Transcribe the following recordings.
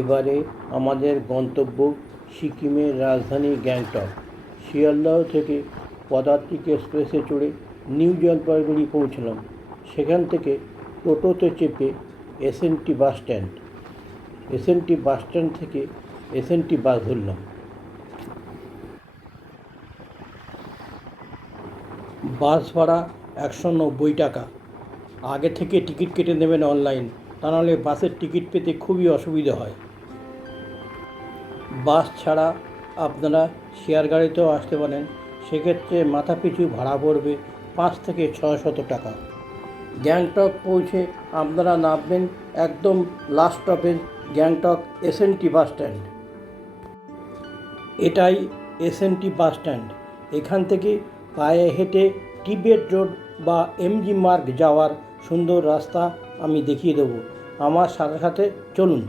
এবারে আমাদের গন্তব্য সিকিমের রাজধানী গ্যাংটক। শিয়ালদহ থেকে পদাতিক এক্সপ্রেসে চড়ে নিউ জলপাইগুড়ি পৌঁছলাম। সেখান থেকে টোটোতে চেপে এসএনটি বাস স্ট্যান্ড থেকে এসএনটি বাস ধরলাম। বাস ভাড়া 190 টাকা। আগে থেকে টিকিট কেটে নেবেন অনলাইন, তা নাহলে বাসের টিকিট পেতে খুবই অসুবিধা হয়। বাস ছাড়া আপনারা শেয়ার গাড়িতেও আসতে পারেন, সেক্ষেত্রে মাথাপিছু ভাড়া পড়বে 5 থেকে 600 টাকা। গ্যাংটক পৌঁছে আপনারা নামবেন একদম last stoppage Gangtok SNT bus stand. এটাই এসএনটি বাস স্ট্যান্ড। এখান থেকে পায়ে হেঁটে টিবেট রোড বা এমজি মার্গ যাওয়ার সুন্দর রাস্তা আমি দেখিয়ে দেবো। আমার সাথে সাথে চলুন।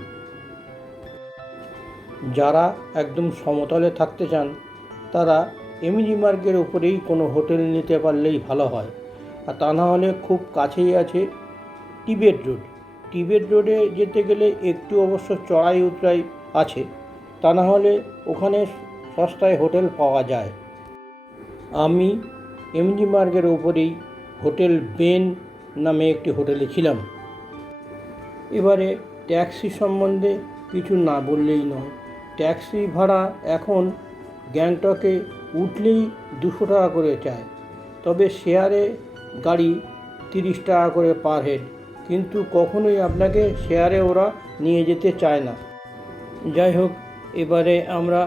যারা একদম সমতলে থাকতে চান তারা এমজি মার্গের উপরেই কোনো হোটেল নিতে পারলেই ভালো হয়, আর তা না হলে খুব কাছেই আছে টিবেট রোড। টিবেট রোডে যেতে গেলে একটু অবশ্য চড়াই উতরাই আছে, তা না হলে ওখানে সস্তায় হোটেল পাওয়া যায়। আমি এমজি মার্গের ওপরেই হোটেল বেন নামে একটি হোটেলে ছিলাম। এবারে ট্যাক্সি সম্বন্ধে কিছু না বললেই নয়। ট্যাক্সি ভাড়া এখন গ্যাংটকে উঠলেই 200 টাকা করে চায়, তবে শেয়ারে গাড়ি 30 টাকা করে পার হেড, কিন্তু কখনোই আপনাকে শেয়ারে ওরা নিয়ে যেতে চায় না। যাই হোক, এবারে আমরা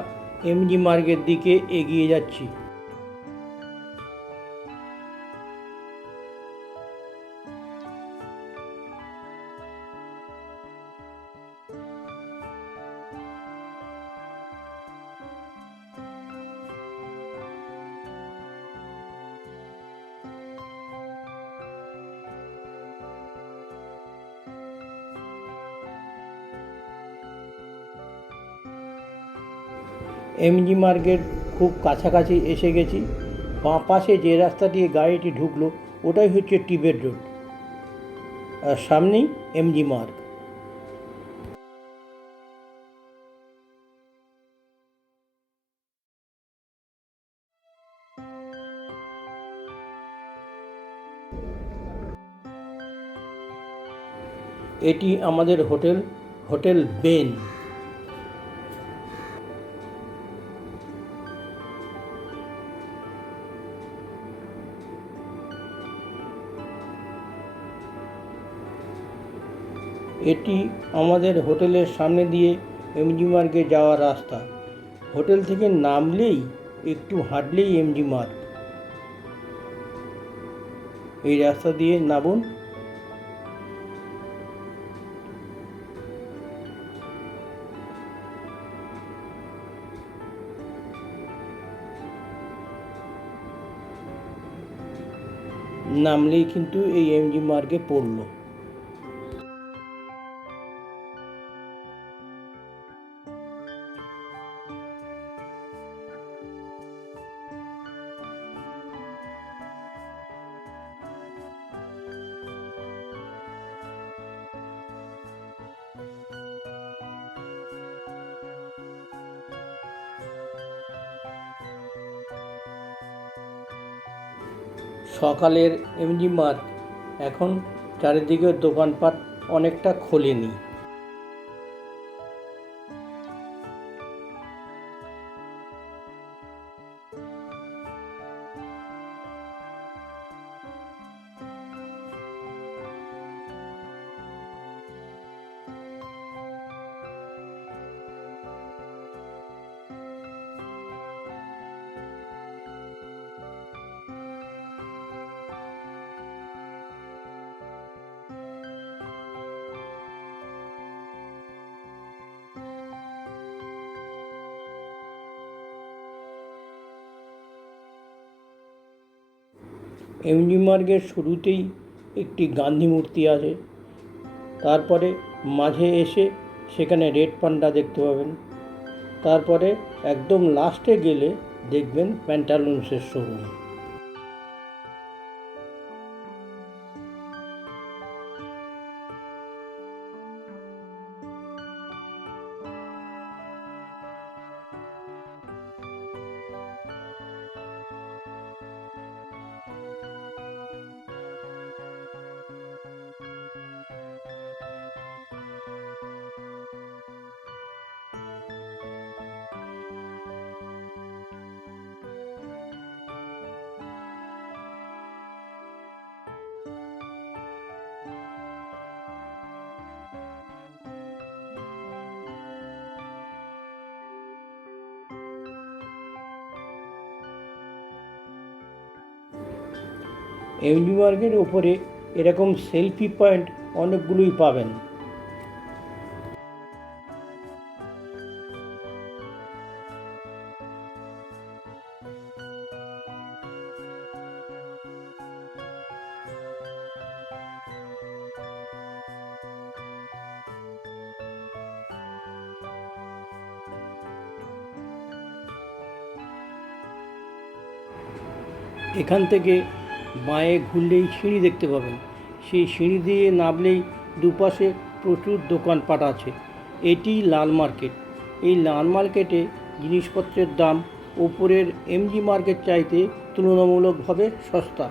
এমজি মার্গের দিকে এগিয়ে যাচ্ছি। এমজি মার্গের খুব কাছাকাছি এসে গেছি। বাঁ পাশে যে রাস্তা দিয়ে গাড়িটি ঢুকলো ওটাই হচ্ছে টিবেট রোড, আর সামনেই এমজি মার্গ। এটি আমাদের হোটেল বেন। এটি আমাদের হোটেলের সামনে দিয়ে এমজি মার্গে যাওয়ার রাস্তা। হোটেল থেকে নামলেই একটু হাঁটলেই এমজি মার্গ। এই রাস্তা দিয়ে নামুন। নামলেই কিন্তু এই এমজি মার্গে পড়লো। সকালের এমজি মার্গ এখন চারিদিকের দোকানপাট অনেকটা খোলেনি। এমজি মার্গের শুরুতেই একটি গান্ধী মূর্তি আছে, তারপরে মাঝে এসে সেখানে রেড পান্ডা দেখতে পাবেন, তারপরে একদম লাস্টে গেলে দেখবেন প্যান্টালুন্সের শোরুম। এমডি মার্গের ওপরে এরকম সেলফি পয়েন্ট অনেকগুলোই পাবেন। এখান থেকে বাঁয়ে ঘুরলেই সিঁড়ি দেখতে পাবেন। সেই সিঁড়ি দিয়ে নামলেই দুপাশে প্রচুর দোকানপাট আছে। এটি লাল মার্কেট। এই লাল মার্কেটে জিনিসপত্রের দাম ওপরের এমজি মার্কেট চাইতে তুলনামূলকভাবে সস্তা।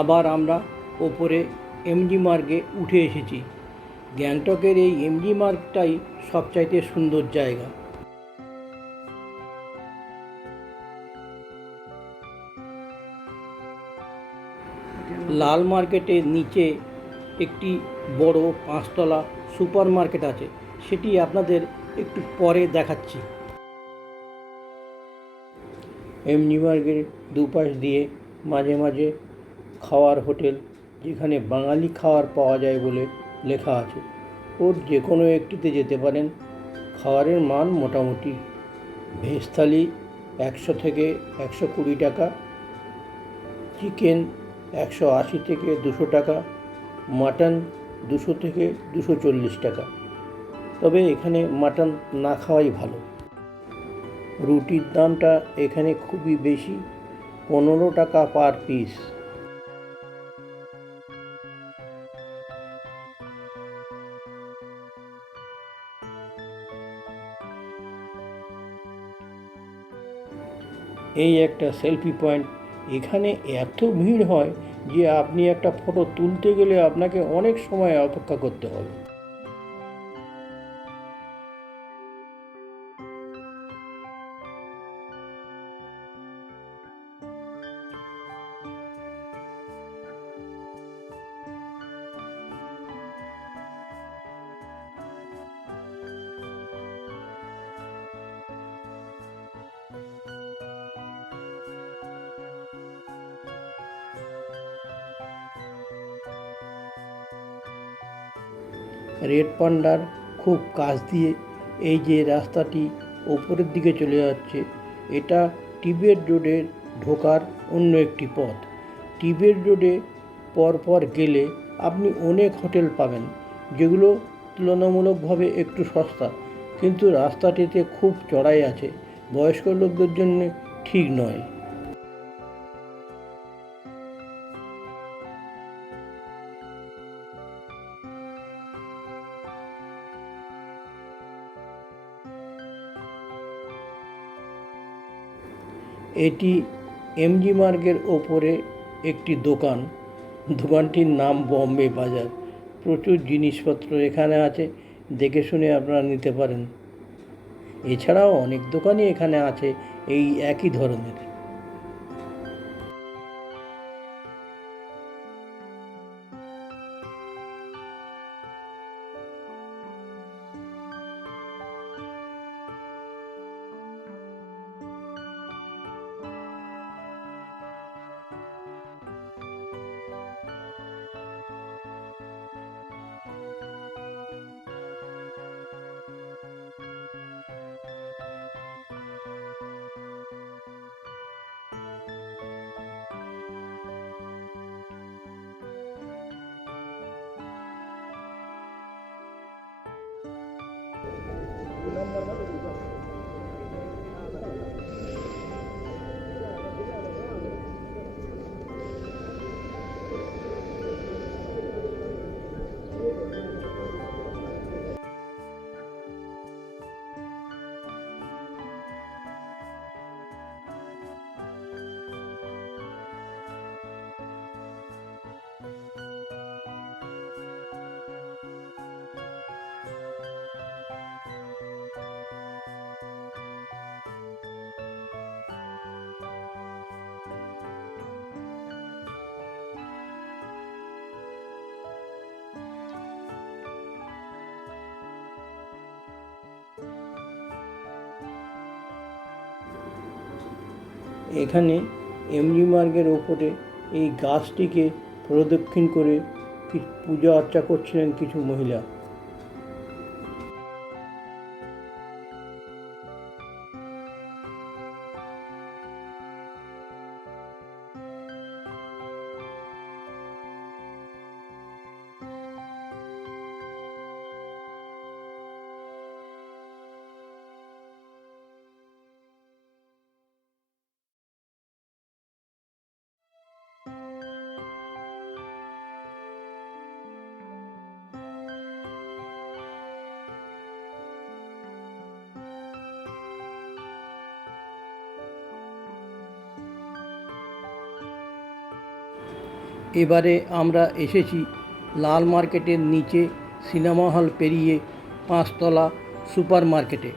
আবার আমরা ওপরে এমজি মার্গে উঠে এসেছি। গ্যাংটকের এই এমজি মার্গটাই সবচাইতে সুন্দর জায়গা। লাল মার্কেটের নিচে একটি বড় 5 তলা সুপার মার্কেট আছে, সেটি আপনাদের একটু পরে দেখাচ্ছি। এমজি মার্গের দুপাশ দিয়ে মাঝে মাঝে খাওয়ার হোটেল, যেখানে বাঙালি খাবার পাওয়া যায় বলে লেখা আছে। ওর যে কোনো একটিতে যেতে পারেন। খাবারের মান মোটামুটি। ভেজ থালি 100 থেকে 120 টাকা, চিকেন 180 থেকে 200 টাকা, মাটন 200 থেকে 240 টাকা। তবে এখানে মাটন না খাওয়াই ভালো। রুটির দামটা এখানে খুবই বেশি, 15 টাকা পার পিস। এই একটা সেলফি পয়েন্ট। এখানে এত ভিড় হয় যে আপনি একটা ফটো তুলতে গেলে আপনাকে অনেক সময় অপেক্ষা করতে হবে। রেড পান্ডার খুব কাছ দিয়ে এই যে রাস্তাটি ওপরের দিকে চলে যাচ্ছে, এটা টিবেট রোডে ঢোকার অন্য একটি পথ। টিবেট রোডে পরপর গেলে আপনি অনেক হোটেল পাবেন, যেগুলো তুলনামূলকভাবে একটু সস্তা, কিন্তু রাস্তাটিতে খুব চড়াই আছে, বয়স্ক লোকদের জন্য ঠিক নয়। এটি এমজি মার্গের ওপরে একটি দোকান। দোকানটির নাম বম্বে বাজার। প্রচুর জিনিসপত্র এখানে আছে, দেখে শুনে আপনারা নিতে পারেন। এছাড়াও অনেক দোকানই এখানে আছে এই একই ধরনের। এখানে এমজি মার্গের ওপরে এই গাছটিকে প্রদক্ষিণ করে পূজা অর্চা করছিলেন কিছু মহিলা। এবারে আমরা এসেছি লাল মার্কেটের নিচে সিনেমা হল পেরিয়ে 5তলা সুপার মার্কেটে।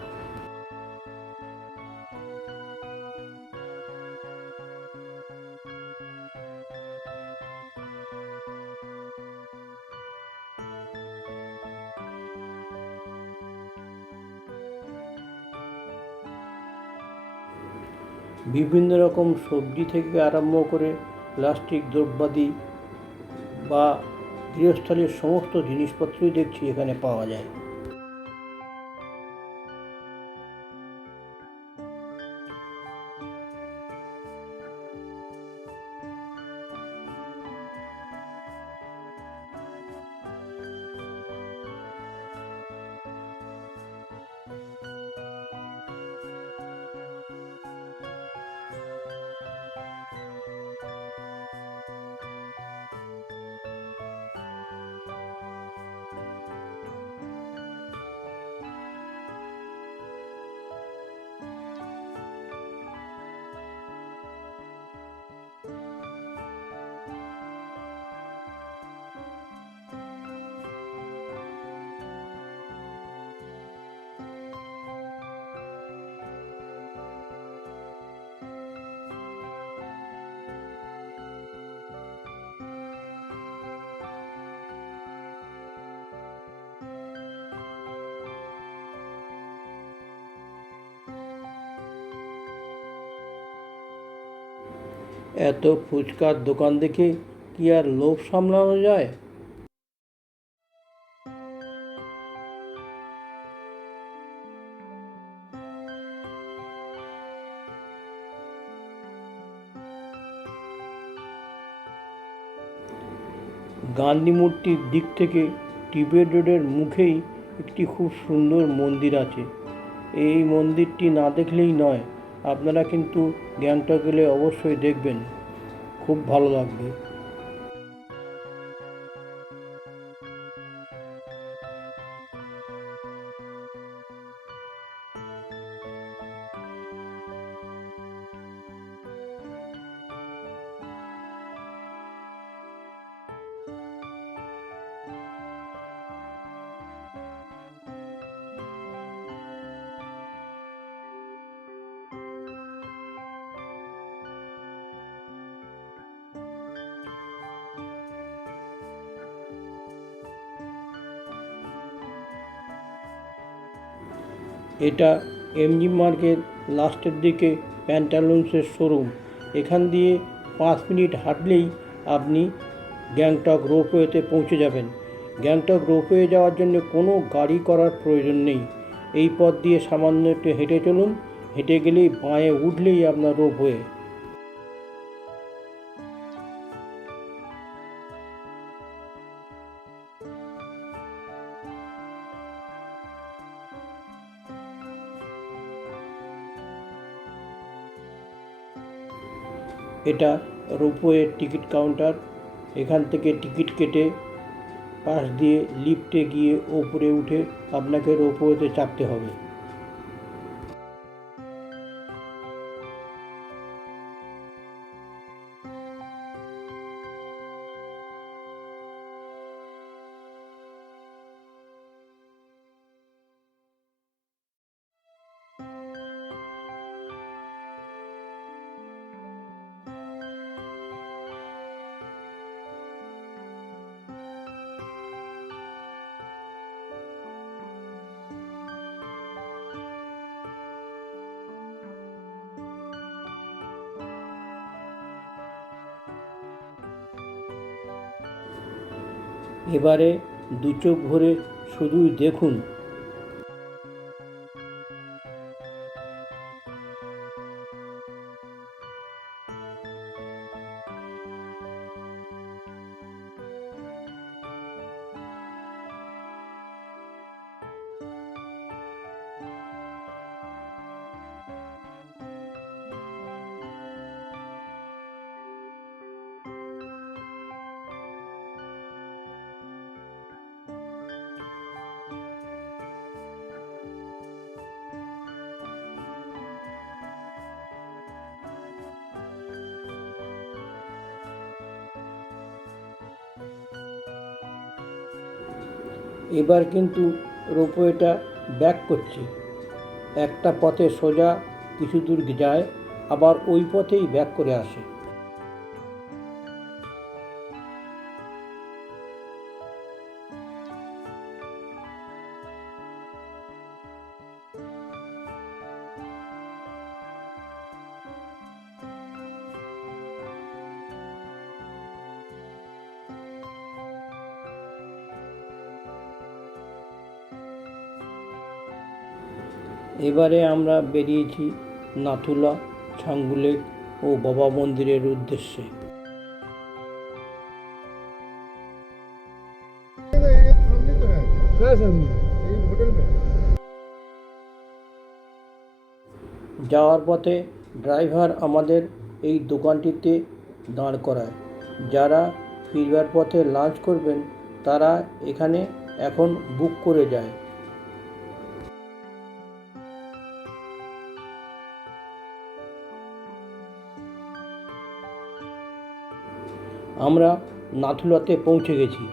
বিভিন্ন রকম সবজি থেকে আরম্ভ করে প্লাস্টিক দ্রব্যাদি বা গৃহস্থলীর সমস্ত জিনিসপত্রই দেখছি এখানে পাওয়া যায়। এত ফুচকার দোকান দেখে কি আর লোভ সামলানো যায়? গান্ধী মূর্তির দিক থেকে টিবেট রোডের মুখেই একটি খুব সুন্দর মন্দির আছে। এই মন্দিরটি না দেখলেই নয়, আপনারা কিন্তু গ্যাংটক গেলে অবশ্যই দেখবেন, খুব ভালো লাগবে। এটা এমজি মার্গের লাস্টের দিকে প্যান্টালুন্সের শোরুম। এখান দিয়ে 5 মিনিট হাঁটলেই আপনি গ্যাংটক রোপওয়েতে পৌঁছে যাবেন। গ্যাংটক রোপওয়ে যাওয়ার জন্য কোনো গাড়ি করার প্রয়োজন নেই। এই পথ দিয়ে সামান্য একটু হেঁটে চলুন, হেঁটে গেলেই বাঁয়ে উঠলেই আপনার রোপওয়ে। এটা রোপওয়ের টিকিট কাউন্টার। এখান থেকে টিকিট কেটে পাশ দিয়ে লিফটে গিয়ে ওপরে উঠে আপনাকে রোপওয়েতে চাপতে হবে। এবারে দু চোখ ভরে শুধুই দেখুন। এবার কিন্তু রোপওয়েটা ব্যাক করছে। একটা পথে সোজা কিছু দূর যায়, আবার ওই পথেই ব্যাক করে আসে। এবারে আমরা বেরিয়েছি নাথুলা, ছাঙ্গু লেক ও বাবা মন্দিরের উদ্দেশ্যে। যাওয়ার পথে ড্রাইভার আমাদের এই দোকানটিতে দাঁড় করায়। যারা ফিরবার পথে লাঞ্চ করবেন তারা এখানে এখন বুক করে যায়। আমরা নাথুলাতে পৌঁছে গেছি।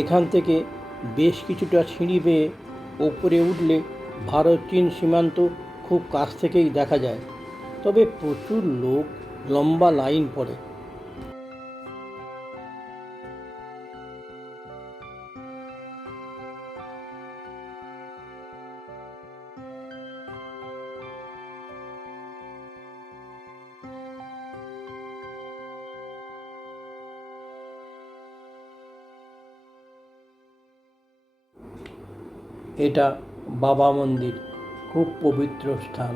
এখান থেকে বেশ কিছুটা সিঁড়ি বেয়ে ওপরে উঠলে ভারত চীন সীমান্ত খুব কাছ থেকেই দেখা যায়। তবে প্রচুর লোক, লম্বা লাইন পড়ে। এটা বাবা মন্দির, খুব পবিত্র স্থান।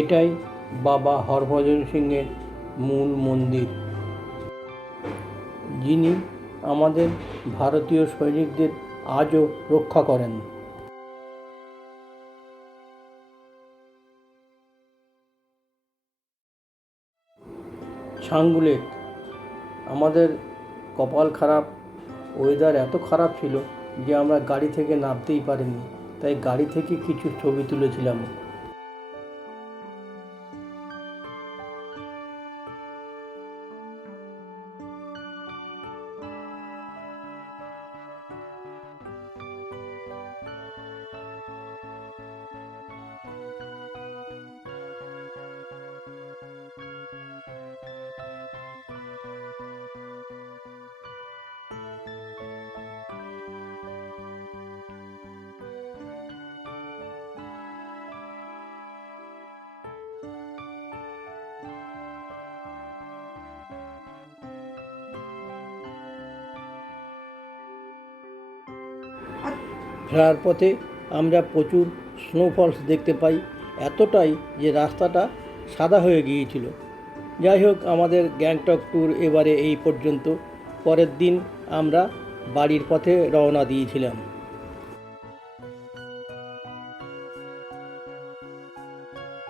এটাই বাবা হরভজন সিংয়ের মূল মন্দির, যিনি আমাদের ভারতীয় সৈনিকদের আজও রক্ষা করেন। ছাঙ্গু লেক, আমাদের কপাল খারাপ, ওয়েদার এত খারাপ ছিল যে আমরা গাড়ি থেকে নামতেই পারিনি, তাই গাড়ি থেকে কিছু ছবি তুলেছিলাম। ফেরার পথে আমরা প্রচুর স্নোফলস দেখতে পাই, এতটাই যে রাস্তাটা সাদা হয়ে গিয়েছিল। যাই হোক, আমাদের গ্যাংটক ট্যুর এবারে এই পর্যন্ত। পরের দিন আমরা বাড়ির পথে রওনা দিয়েছিলাম।